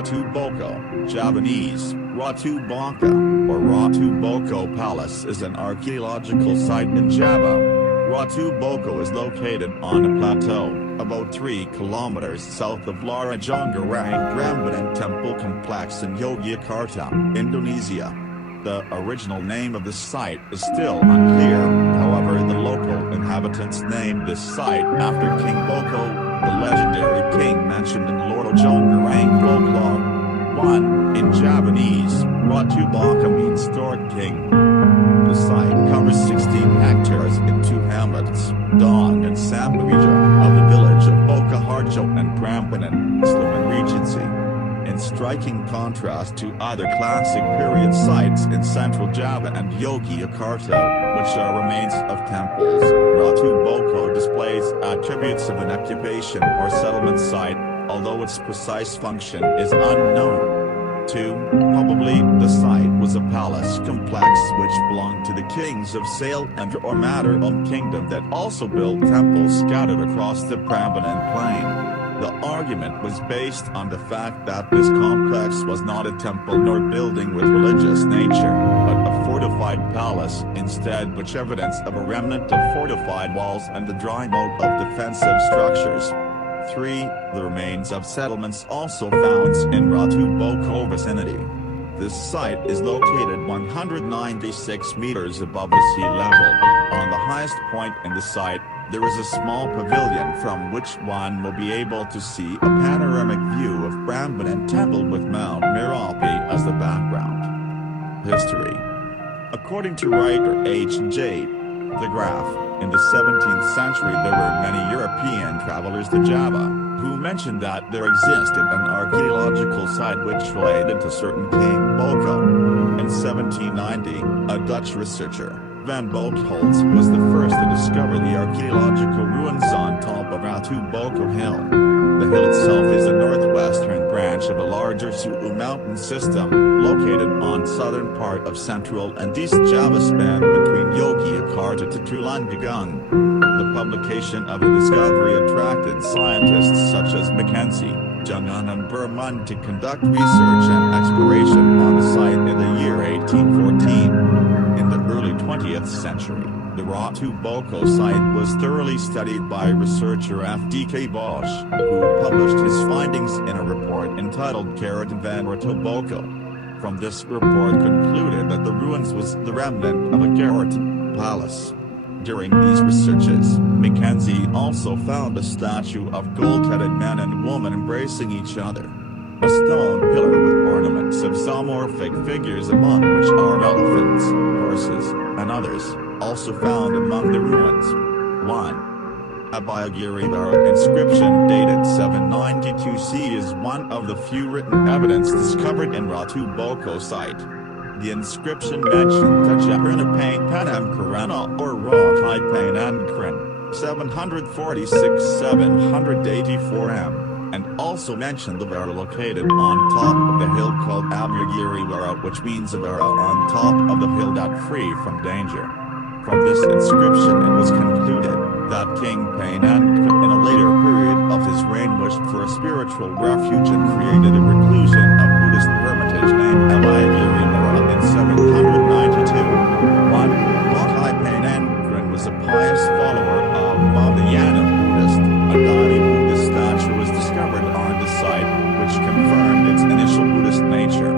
Ratu Boko, Javanese, Ratu Boko, or Ratu Boko Palace is an archaeological site in Java. Ratu Boko is located on a plateau, about 3 kilometers south of Junghun and Brumun Temple Complex in Yogyakarta, Indonesia. The original name of the site is still unclear, however the local inhabitants named this site after King Boko, the legendary king mentioned in Lord Junghun folklore. 1. In Javanese, Ratu Boko means stored king. The site covers 16 hectares in 2 hamlets, Dong and Sambuija, of the village of Boeckholtz and Prambanan, Sleman Regency. In striking contrast to other classic period sites in central Java and Yogyakarta, which are remains of temples, Ratu Boko displays attributes of an occupation or settlement site, although its precise function is unknown. 2. Probably the site was a palace complex which belonged to the kings of Sewu and or Mataram kingdom that also built temples scattered across the Prambanan plain. The argument was based on the fact that this complex was not a temple nor building with religious nature, but a fortified palace instead, which evidence of a remnant of fortified walls and the dry moat of defensive structures. 3. The remains of settlements also found in Ratu Boko vicinity. This site is located 196 meters above the sea level. On the highest point in the site, there is a small pavilion from which one will be able to see a panoramic view of Prambanan Temple with Mount Merapi as the background. History. According to writer H.J. DeGraff, in the 17th century there were many European travelers to Java, who mentioned that there existed an archaeological site which related to certain King Boko. In 1790, a Dutch researcher, Van Boeckholtz, was the first to discover the archaeological ruins on top of Ratu Boko Hill. The hill itself is a northwestern branch of a larger Sewu mountain system, located on southern part of central and east Java span between Yogyakarta to Tulungagung. The publication of the discovery attracted scientists such as Mackenzie, Junghun and Brumun to conduct research and exploration on the site in the year 1814. In the early 20th century, the Ratu Boko site was thoroughly studied by researcher FDK Bosch, who published his findings in a report entitled Keraton Van Ratoe Boko. From this report concluded that the ruins was the remnant of a Keraton palace. During these researches, Mackenzie also found a statue of gold-headed man and woman embracing each other. A stone pillar with ornaments of zoomorphic figures, among which are elephants, horses, and others, also found among the ruins. 1. A Biogarivara inscription dated 792 CE is one of the few written evidence discovered in Ratu Boko site. The inscription mentioned Tajapernapain Panam Karana or Rahaipain Ankran, 746-784 m. And also mentioned the Vara located on top of the hill called Abhyagirivara, which means a Vara on top of the hill that free from danger. From this inscription it was concluded that King Painanka in a later period of his reign wished for a spiritual refuge and created a reclusion of Buddhist hermitage named Abhyagirivara in 792. 1. Rahai Painanka was a pious follower of Mahayana Buddhist. A Dani Buddhist statue was discovered on the site, which confirmed its initial Buddhist nature.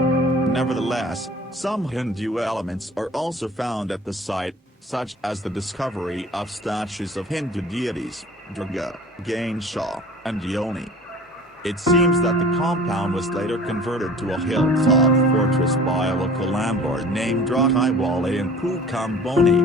Nevertheless, some Hindu elements are also found at the site, such as the discovery of statues of Hindu deities, Durga, Ganesha, and Yoni. It seems that the compound was later converted to a hilltop fortress by a local landlord named Rahaiwale in Pukamboni.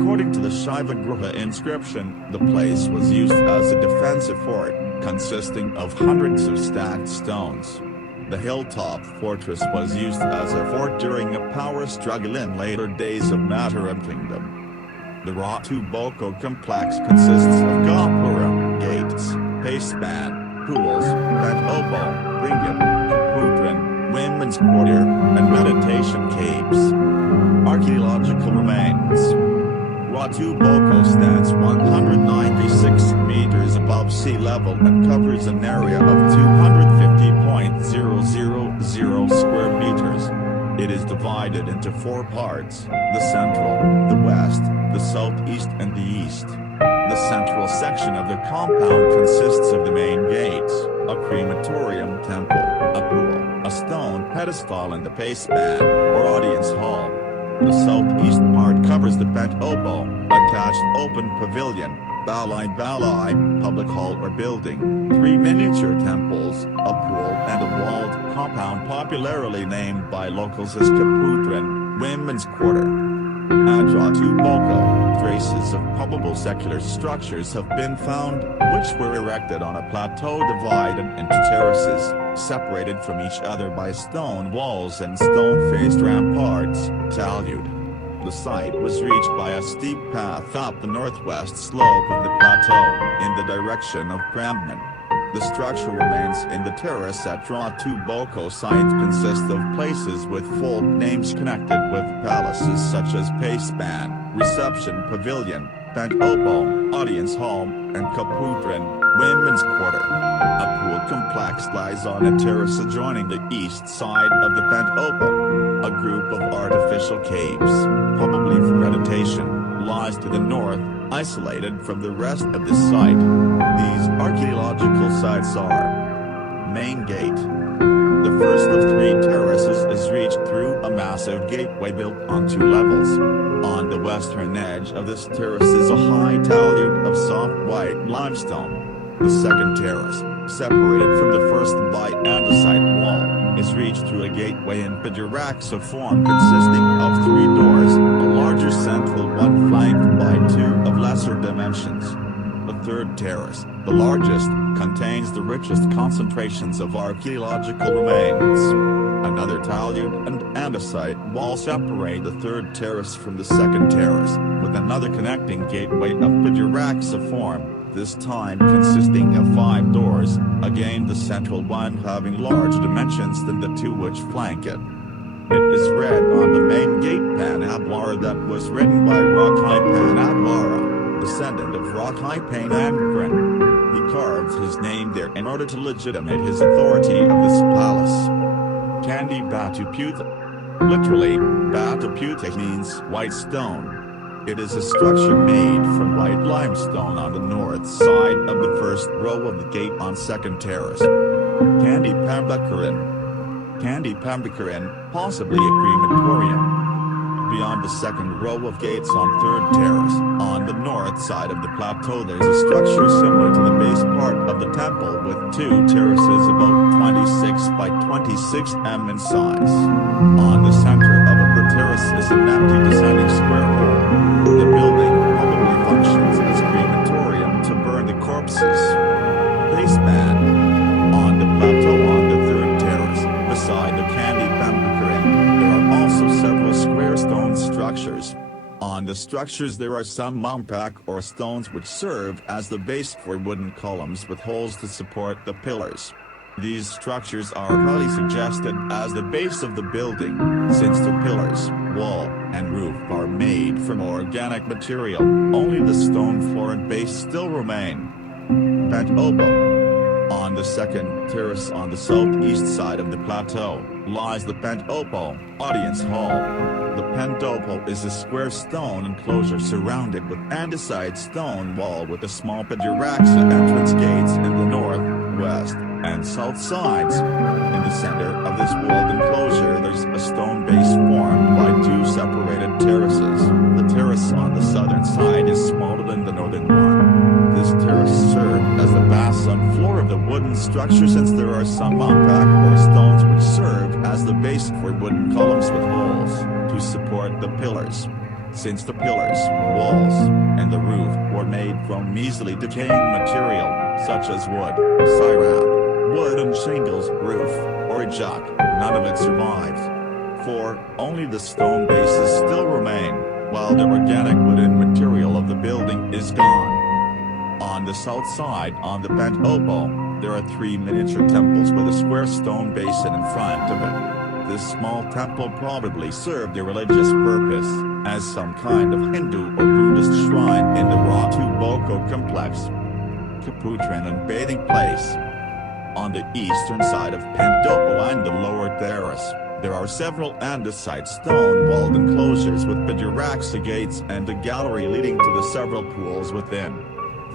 According to the Shiva Gruha inscription, the place was used as a defensive fort, consisting of hundreds of stacked stones. The hilltop fortress was used as a fort during a power struggle in later days of Mataram Kingdom. The Ratu Boko complex consists of Gopura, gates, paceman, pools, bent oboe, ringam, kapudran, women's quarter, and meditation caves. Archaeological remains. Ratu Boko stands 196 meters above sea level and covers an area of 250.000 square meters. It is divided into 4 parts: the central, the west, the southeast and the east. The central section of the compound consists of the main gates, a crematorium temple, a pool, a stone pedestal and the paceman, or audience hall. The southeast part covers the bent oboe, attached open pavilion, balai, public hall or building, 3 miniature temples, a pool and a walled compound popularly named by locals as Kaputran, women's quarter. At Ratu Boko, traces of probable secular structures have been found, which were erected on a plateau divided into terraces, separated from each other by stone walls and stone-faced ramparts, talud. The site was reached by a steep path up the northwest slope of the plateau, in the direction of remnant. The structure remains in the terrace at Ratu Boko site consist of places with full names connected with palaces such as Paceman, Reception Pavilion, Bent Oboe, Audience Hall, and Kaputran, Women's Quarter. A pool complex lies on a terrace adjoining the east side of the Bent Oboe. A group of artificial caves, probably for meditation, lies to the north, isolated from the rest of the site. These archaeological sites are: Main Gate. The first of 3 terraces is reached through a massive gateway built on 2 levels. On the western edge of this terrace is a high talud of soft white limestone. The second terrace, separated from the first by andesite wall, is reached through a gateway in pidiraxa form consisting of 3 doors, a larger central one flanked by 2 of lesser dimensions. The third terrace, the largest, contains the richest concentrations of archaeological remains. Another talud and andesite wall separate the third terrace from the second terrace, with another connecting gateway of pidiraxa form, this time consisting of 5 doors, again the central one having larger dimensions than the 2 which flank it. It is read on the main gate Panablara that was written by Rakai Panablara, descendant of Rakai Panangren. He carved his name there in order to legitimate his authority of this palace. Candi Batu Putih. Literally, Batu Putih means white stone. It is a structure made from white limestone on the north side of the first row of the gate on second terrace. Candi Pambakaran, possibly a crematorium. Beyond the second row of gates on third terrace, on the north side of the plateau there's a structure similar to the base part of the temple with 2 terraces about 26 by 26 m in size. On the center of upper terrace is an empty descending square hole. The building probably functions as crematorium to burn the corpses. Baseman. On the plateau on the third terrace, beside the Candi Pambakaran, there are also several square stone structures. On the structures there are some mampak or stones which serve as the base for wooden columns with holes to support the pillars. These structures are highly suggested as the base of the building, since the pillars, wall, and roof are made from organic material, only the stone floor and base still remain. Bent Oboe. On the second terrace on the southeast side of the plateau, lies the Bent Oboe Audience Hall. The Bent Oboe is a square stone enclosure surrounded with andesite stone wall with a small pidiraxa entrance gates in the north, west, and south sides. In the center of this walled enclosure there's a stone base formed by 2 separated terraces. The terrace on the southern side is smaller than the northern one. This terrace served as the base on floor of the wooden structure since there are some mampak or stones which serve as the base for wooden columns with holes to support the pillars. Since the pillars, walls, and the roof were made from easily decaying material, such as wood, syrup, wooden shingles, roof, or juk, none of it survives. For only the stone bases still remain, while the organic wooden material of the building is gone. On the south side on the Bent Oboe, there are 3 miniature temples with a square stone basin in front of it. This small temple probably served a religious purpose, as some kind of Hindu or Buddhist shrine in the Ratu Boko complex. Keputran and bathing place. On the eastern side of Pendopo and the lower terrace, there are several andesite stone-walled enclosures with biduraxa gates and a gallery leading to the several pools within.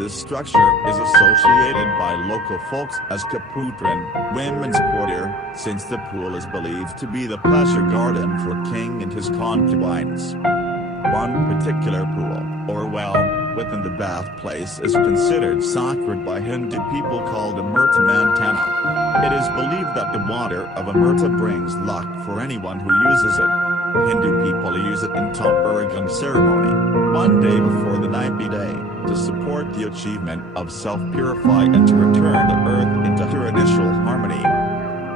This structure is associated by local folks as Keputran, women's quarter, since the pool is believed to be the pleasure garden for king and his concubines. One particular pool, or well, within the bath place is considered sacred by Hindu people called Amrita Mantana. It is believed that the water of Amrita brings luck for anyone who uses it. Hindu people use it in Tulungagung ceremony, one day before the 90th day, to support the achievement of self-purify and to return the earth into her initial harmony.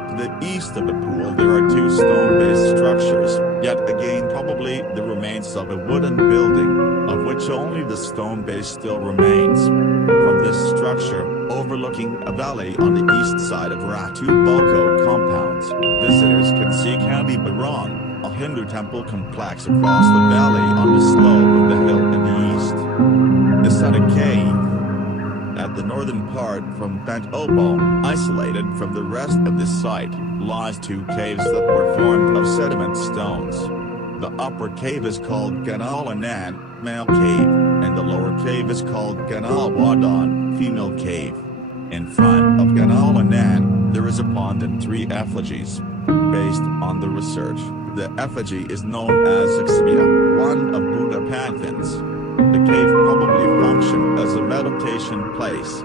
To the east of the pool there are two stone-based structures, yet again probably the remains of a wooden building, of which only the stone base still remains. From this structure, overlooking a valley on the east side of Ratu Boko compounds, visitors can see Candi Barong, a Hindu temple complex across the valley on the slope of the hill in the east. Isada Cave. At the northern part from Pendopo, isolated from the rest of the site, lies two caves that were formed of sediment stones. The upper cave is called Ganalanan, male cave, and the lower cave is called Ganalwadon, female cave. In front of Ganalanan, there is a pond and three effigies. Based on the research, the effigy is known as Exibia, one of Buddha Panthans. The cave probably functioned as a meditation place,